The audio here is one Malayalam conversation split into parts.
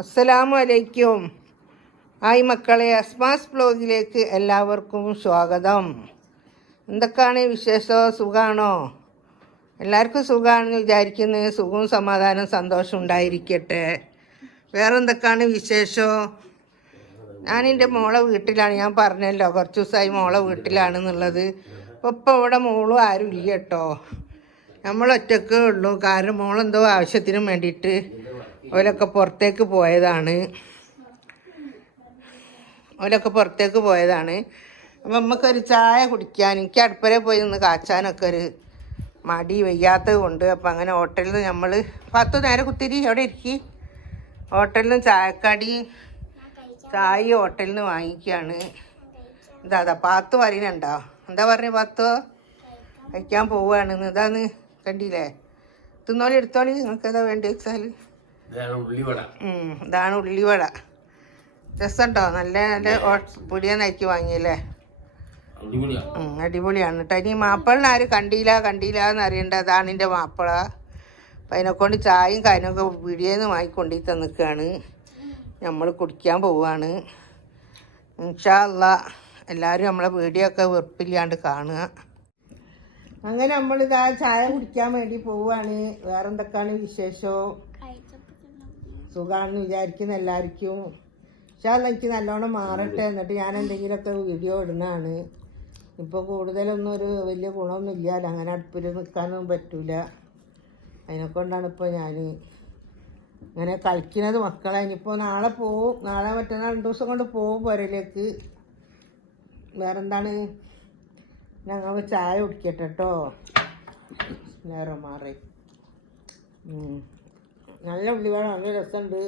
അസ്സലാമു അലൈക്കും ഹായ് മക്കളെ അസ്മാസ് ബ്ലോഗിലേക്ക് എല്ലാവർക്കും സ്വാഗതം. എന്തൊക്കെയാണ് വിശേഷം? സുഖമാണോ എല്ലാവർക്കും സുഖമാണെന്ന് വിചാരിക്കുന്നത് സുഖവും സമാധാനവും സന്തോഷം ഉണ്ടായിരിക്കട്ടെ. വേറെ എന്തൊക്കെയാണ് വിശേഷം? ഞാൻ എന്റെ മോളെ വീട്ടിലാണ്. ഞാൻ പറഞ്ഞല്ലോ കുറച്ച് ദിവസമായി മോളെ വീട്ടിലാണെന്നുള്ളത്. ഇപ്പോൾ ഇവിടെ മോളും ആരും ഇല്ല കേട്ടോ. നമ്മൾ ഒറ്റക്കേ ഉള്ളൂ. കാരണം മോളെന്തോ ആവശ്യത്തിനും വേണ്ടിയിട്ട് ഓലൊക്കെ പുറത്തേക്ക് പോയതാണ്. ഓലൊക്കെ പുറത്തേക്ക് പോയതാണ്. അപ്പം നമുക്കൊരു ചായ കുടിക്കാൻ എനിക്ക് അടുപ്പരെ പോയി നിന്ന് കാച്ചാനൊക്കെ ഒരു മടി വയ്യാത്തത് കൊണ്ട് അപ്പം അങ്ങനെ ഹോട്ടലിൽ നിന്ന് നമ്മൾ പത്ത് നേരെ കുത്തിരി എവിടെ ഇരിക്കി? ഹോട്ടലിൽ നിന്ന് ചായക്കടി ചായ ഹോട്ടലിൽ നിന്ന് വാങ്ങിക്കുകയാണ് എന്താ അതാ പാത്ത് പറയുന്നുണ്ടോ എന്താ പറഞ്ഞു പാത്തോ? കഴിക്കാൻ പോവുകയാണ് ഇതാന്ന് കണ്ടില്ലേ? തിന്നോളി എടുത്തോളി. നിങ്ങൾക്ക് ഏതാ വേണ്ടി വെച്ചാൽ ഇതാണ് ഉള്ളിവട. ഉം, നല്ല രസമുണ്ടോ നല്ല നല്ല പൊടിയെന്നാക്കി വാങ്ങിയല്ലേ? അടിപൊളിയാണ് കേട്ടോ ഇനി മാപ്പിളിനെ ആരും കണ്ടില്ല കണ്ടില്ല എന്ന് അറിയണ്ട. അതാണ് എന്റെ മാപ്പിള. അപ്പം അതിനെക്കൊണ്ട് ചായയും കാര്യമൊക്കെ പിടിയെന്ന് വാങ്ങിക്കൊണ്ടി തന്നിക്കുകയാണ് നമ്മൾ കുടിക്കാൻ പോവുകയാണ് ഇൻഷാല്ല എല്ലാവരും നമ്മളെ വീഡിയോക്കെ വെറുപ്പില്ലാണ്ട് കാണുക. അങ്ങനെ നമ്മളിതാ ചായ കുടിക്കാൻ വേണ്ടി പോവുകയാണ് വേറെന്തൊക്കെയാണ് വിശേഷം? സുഖമാണെന്ന് വിചാരിക്കുന്ന എല്ലാവർക്കും. പക്ഷേ എനിക്ക് നല്ലോണം മാറട്ടെ എന്നിട്ട് ഞാൻ എന്തെങ്കിലുമൊക്കെ വീഡിയോ ഇടുന്നതാണ്. ഇപ്പോൾ കൂടുതലൊന്നും ഒരു വലിയ ഗുണമൊന്നും ഇല്ലല്ലോ അങ്ങനെ അടുപ്പിൽ നിൽക്കാനൊന്നും പറ്റില്ല അതിനെക്കൊണ്ടാണ് ഇപ്പോൾ ഞാൻ ഇങ്ങനെ കളിക്കുന്നത് മക്കളെ. ഇനിയിപ്പോൾ നാളെ പോവും. നാളെ മറ്റന്നാൾ രണ്ട് ദിവസം കൊണ്ട് പോവും പുരയിലേക്ക്. വേറെന്താണ്? ഞങ്ങൾ ചായ കുടിക്കട്ടെ കേട്ടോ നേരം മാറി. നല്ല ഉള്ളിവട നല്ല രസമുണ്ട്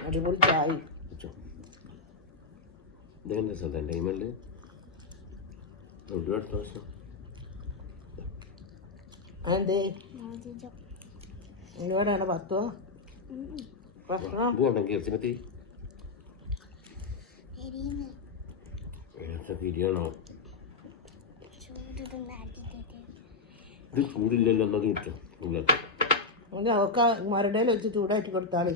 അടിപൊളി ചായ. ഇതെങ്ങനെ അതെന്തേ? ഉള്ളിവടാണ് പത്തോ തിരിയണോ ഇത് ചൂടില്ലല്ലോ എന്നത് കിട്ടും അവർക്ക് മരടയിൽ വെച്ച് ചൂടാക്കി കൊടുത്താൽ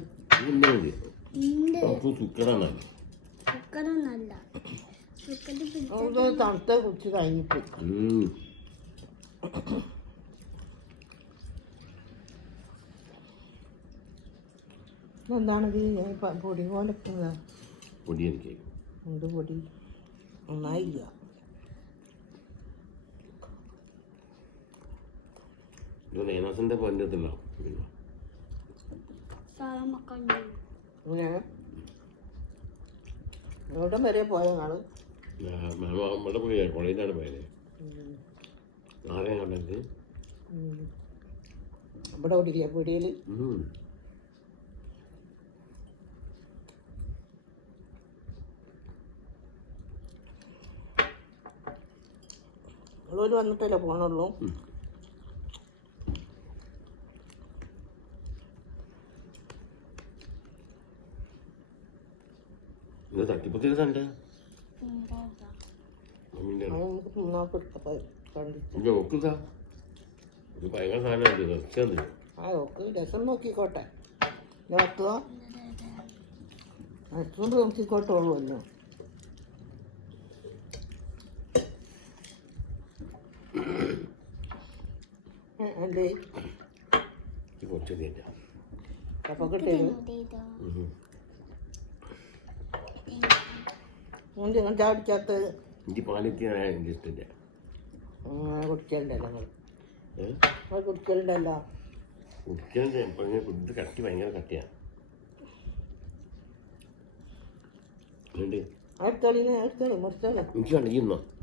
തണുത്ത കുടിച്ച് കഴിഞ്ഞിട്ട്. എന്താണിത് പൊടി പോലെ പൊടി എനിക്ക്. എന്ത് പൊടി? നന്നായില്ല. ഇത് നേനാസിന്റെ പോയിന്റ് എത്തല്ലോ എവിടെ വരെ പോയ ആൾ? നമ്മുടെ പോയ കോളേജിലാണ് പോയത് ആരെയും കണ്ടത് ഇവിടെ ഓടിക്കില്ല പീടിയിൽ വന്നിട്ടല്ലേ പോണുള്ളൂ? ഇത് തട്ടിപ്പത്തിൽ കണ്ടേ. കണ്ടിട്ട്. ഇത് ഭയങ്കര സാധനമാണ് രക്ഷയാണ് ആ ഓക്കെ രസം നോക്കിക്കോട്ടെ. നോക്കുക രസം നോക്കിക്കോട്ടുള്ളൂല്ലോ എന്തേ? കുറച്ച് അപ്പം കിട്ടിയത്? നിങ്ങൾ ചാടിക്കാത്ത എനിക്ക് പാലിക്കാൻ ഇഷ്ടമില്ല കുടിക്കലുണ്ടല്ലോ നിങ്ങൾ. കുടിക്കലുണ്ടല്ലോ. ഇപ്പം ഇങ്ങനെ ഫുഡ് കട്ടി ഭയങ്കര കട്ടിയാണ് എനിക്ക്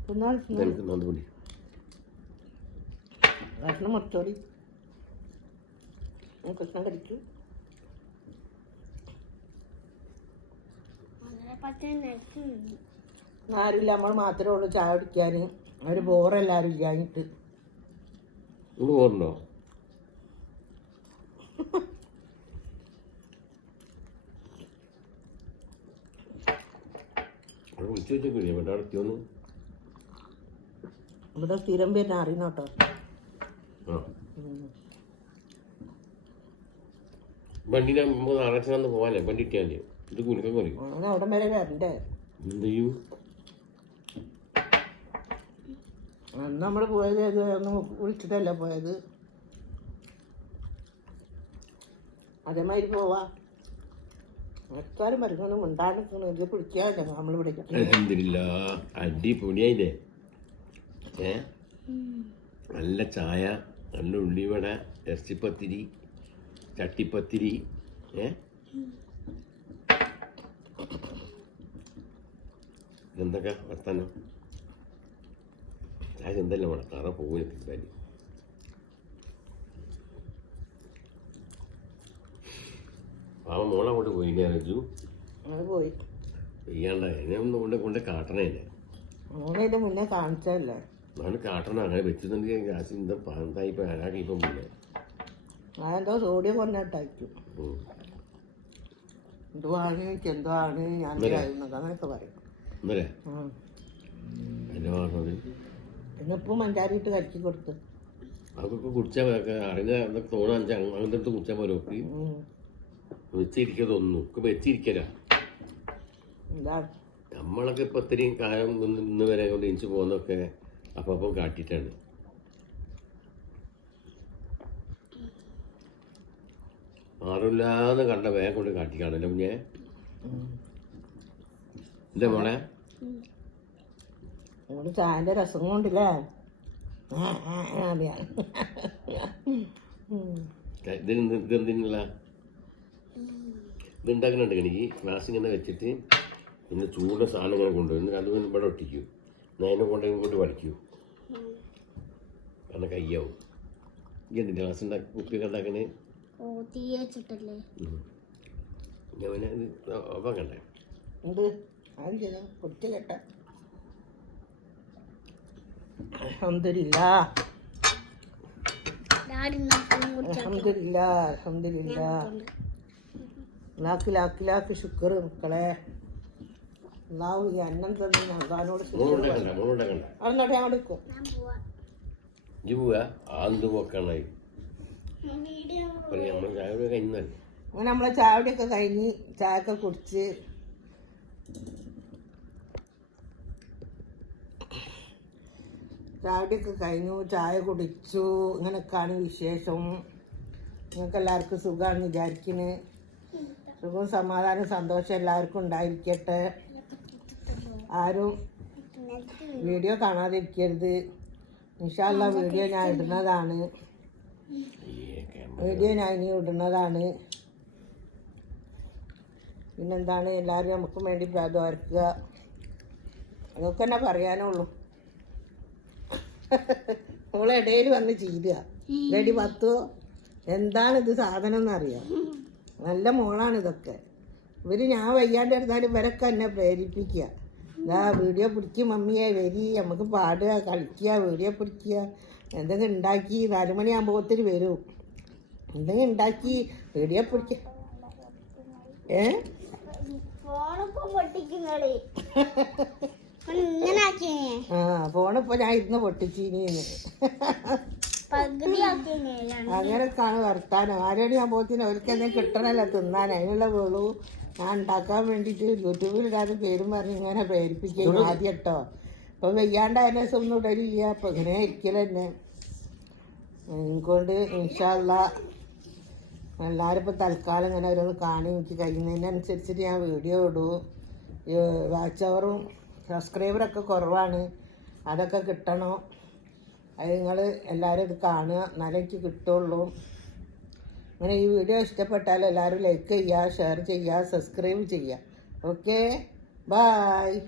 തിന്നാൾ എനിക്ക് നന്ദി ഭക്ഷണം മുറിച്ചോളി. കൃഷ്ണൻ കടിച്ചു അങ്ങനെ പറ്റുന്ന ആരുമില്ല നമ്മൾ മാത്രമേ ഉള്ളൂ ചായ കുടിക്കാൻ. ഒരു ബോറെല്ലാരും ഇല്ലാഞ്ഞിട്ട്. ബോറുണ്ടോ വിളിച്ചു ഇവിടെ അടുത്തൊന്ന് ഇവിടെ സ്ഥിരം പേരിനെ അറിയണം കേട്ടോ. ആ. വണ്ടിനെ നമുക്ക് നാളെ വണ്ടി മതി ഇത് കുലുക്കം കുറയും അങ്ങനെ അവിടെ വരെ വരണ്ടേ? എന്ത് ചെയ്യും? അന്ന് നമ്മൾ പോയത് ഒന്ന് വിളിച്ചിട്ടല്ല പോയത്? അതേമാതിരി പോവാ. എക്കാരും മരുന്നൊന്നും ഉണ്ടാകുന്നു ഇത് പിടിക്കാതെ നമ്മൾ അടിപൊളിയായില്ലേ? ഏ? നല്ല ചായ നല്ല ഉള്ളിവട ഇറച്ചിപ്പത്തിരി ചട്ടിപ്പത്തിരി ഏ? എന്തൊക്കെ വർത്താനം? ചായ എന്തെല്ലാം വേണം? കറ പോകും കാര്യം പാവ മോളെ കൊണ്ട് പോയി ചെയ്യാണ്ട എന്നെ ഒന്ന് കൊണ്ട് കൊണ്ട് കാട്ടണേ മോളെ മുന്നേ കാണിച്ചല്ലേ ഞാൻ കാട്ടണം. അങ്ങനെ വെച്ചിട്ടുണ്ടെങ്കിൽ ഗ്യാസ് എന്താ പാന്തായി ഇപ്പം ആരാക്കി ഇപ്പം മുന്നേ. അതെന്തോ സോഡിയം കൊണ്ടിട്ടായിരിക്കും ഉം. എന്തുവാണ്? എന്തോ ആണ്? ഞാൻ അങ്ങനെയൊക്കെ പറയും ഇന്നലെ. എന്റെ പറഞ്ഞത് ഇന്നിപ്പോൾ മഞ്ചാരിയിട്ട് കലക്കി കൊടുത്തു. അതൊക്കെ കുടിച്ചാൽ അറിഞ്ഞ എന്തൊക്കെ തോന്നാൻ അങ്ങനത്തെ അടുത്ത് കുടിച്ചാൽ പോലെ ഒക്കെ. വെച്ചിരിക്കതൊന്നും. ഒക്കെ വെച്ചിരിക്കല. നമ്മളൊക്കെ ഇപ്പം ഇത്രയും കാലം നിന്ന് ഇന്ന് വരെ കൊണ്ട് ഇഞ്ചു പോകുന്നൊക്കെ അപ്പം അപ്പം കാട്ടിയിട്ടാണ്. ആരുമില്ലാതെ കണ്ട വേഗം കൊണ്ട് കാട്ടിക്കാണല്ലോ കുഞ്ഞെ. ഉം. എന്താ മോളെ? നമ്മുടെ ചായന്റെ രസം കൊണ്ടില്ലേ? ഇതെന്തിനുള്ള ഇതുണ്ടാക്കുന്നുണ്ട് എനിക്ക് ഗ്ലാസ് ഇങ്ങനെ വെച്ചിട്ട് പിന്നെ ചൂടുള്ള സാധനം ഇങ്ങനെ കൊണ്ടുവരും. എന്നിട്ട് അത് ഇവിടെ ഒട്ടിക്കും. ഞാൻ അതിനെ കൊണ്ട് ഇങ്ങോട്ട് പഠിക്കൂ കാരണം കയ്യാവും. എന്തിന്റെ ഗ്ലാസ് ഉണ്ടാക്കി കുപ്പിയൊക്കെ ഉണ്ടാക്കണേ? ഞാൻ പിന്നെ ഇത് അപ്പം കണ്ടേ. ആരും ചെയ്ത കൊച്ചു കേട്ട അലഹമില്ല ലാക്ക് ലാക്ക് ലാക്ക് ശുക്ർ മക്കളെ. അള്ളാഹു ഈ അന്നം തന്നെ അള്ളഹാനോട് മോളുണ്ടാക്കണ്ട മോളുണ്ടാക്കണ്ട അവിടെ ഞാൻ എടുക്കും ഞാൻ പോവാ ഇജ്ജ് പോവാ? ആന്ത് പോക്കാണായി നമ്മൾ ചായ ഒക്കെ കഴിഞ്ഞല്ലേ നമ്മളെ ചായടിയൊക്കെ കഴിഞ്ഞ് ചായയൊക്കെ കുടിച്ച് ചായടിയൊക്കെ കഴിഞ്ഞു ചായ കുടിച്ചു. ഇങ്ങനെയൊക്കെയാണ് വിശേഷം. നിങ്ങൾക്ക് എല്ലാവർക്കും സുഖമാണ് വിചാരിക്കുന്നത് സുഖവും സമാധാനവും സന്തോഷം എല്ലാവർക്കും ഉണ്ടായിരിക്കട്ടെ. ആരും വീഡിയോ കാണാതിരിക്കരുത്. ഇൻഷാല്ല വീഡിയോ ഞാൻ ഇടുന്നതാണ്. വീഡിയോ ഞാൻ ഇനി ഇടുന്നതാണ്. പിന്നെന്താണ്? എല്ലാവരും നമുക്ക് വേണ്ടി പ്രാധാർക്കുക അതൊക്കെ തന്നെ പറയാനുള്ളൂ. നമ്മളെ ഇടയിൽ വന്ന് ചെയ്തുക റെഡി പത്തോ എന്താണ് ഇത് സാധനം എന്നറിയാം നല്ല മോളാണ് ഇതൊക്കെ. ഇവർ ഞാൻ വയ്യാണ്ട് എടുത്താലും ഇവരൊക്കെ എന്നെ പ്രേരിപ്പിക്കുക. ഇതാ വീഡിയോ പിടിക്കും മമ്മിയെ വരി നമുക്ക് പാടുക കളിക്കുക വീഡിയോ പിടിക്കുക. എന്തെങ്കിലും ഉണ്ടാക്കി നാലുമണിയാകുമ്പോൾ ഒത്തിരി വരും. എന്തെങ്കിലും ഉണ്ടാക്കി വീഡിയോ പിടിക്ക. ഏ? ആ ഫോണിപ്പോ ഞാൻ ഇരുന്ന് പൊട്ടിച്ചീനിന്ന് അങ്ങനെയൊക്കെയാണ് വർത്താനം. ആരോട് ഞാൻ പോത്തിന് അവർക്ക് എന്തെങ്കിലും കിട്ടണല്ലോ തിന്നാൻ. അതിനുള്ള വേളു ഞാൻ ഉണ്ടാക്കാൻ വേണ്ടിയിട്ട് യൂട്യൂബിലിടാതെ പേരും പറഞ്ഞ് ഇങ്ങനെ പ്രേരിപ്പിക്കും ആദ്യം കേട്ടോ ഇപ്പൊ വെയ്യാണ്ട് അതിനെ ഒന്നും ഇടലില്ല. അപ്പൊ ഇങ്ങനെ ഇരിക്കലെന്നെ. എനിക്കൊണ്ട് ഇൻഷാല്ല എല്ലാവരും ഇപ്പം തൽക്കാലം ഇങ്ങനെ ഓരോന്ന് കാണി എനിക്ക് കഴിയുന്നതിനനുസരിച്ചിട്ട് ഞാൻ വീഡിയോ ഇടൂ. വാച്ച് അവറും സബ്സ്ക്രൈബറൊക്കെ കുറവാണ്. അതൊക്കെ കിട്ടണം. അത് നിങ്ങൾ എല്ലാവരും ഇത് കാണുക. എന്നാലേ എനിക്ക് കിട്ടുള്ളൂ. അങ്ങനെ ഈ വീഡിയോ ഇഷ്ടപ്പെട്ടാൽ എല്ലാവരും ലൈക്ക് ചെയ്യുക ഷെയർ ചെയ്യുക സബ്സ്ക്രൈബ് ചെയ്യുക. Okay bye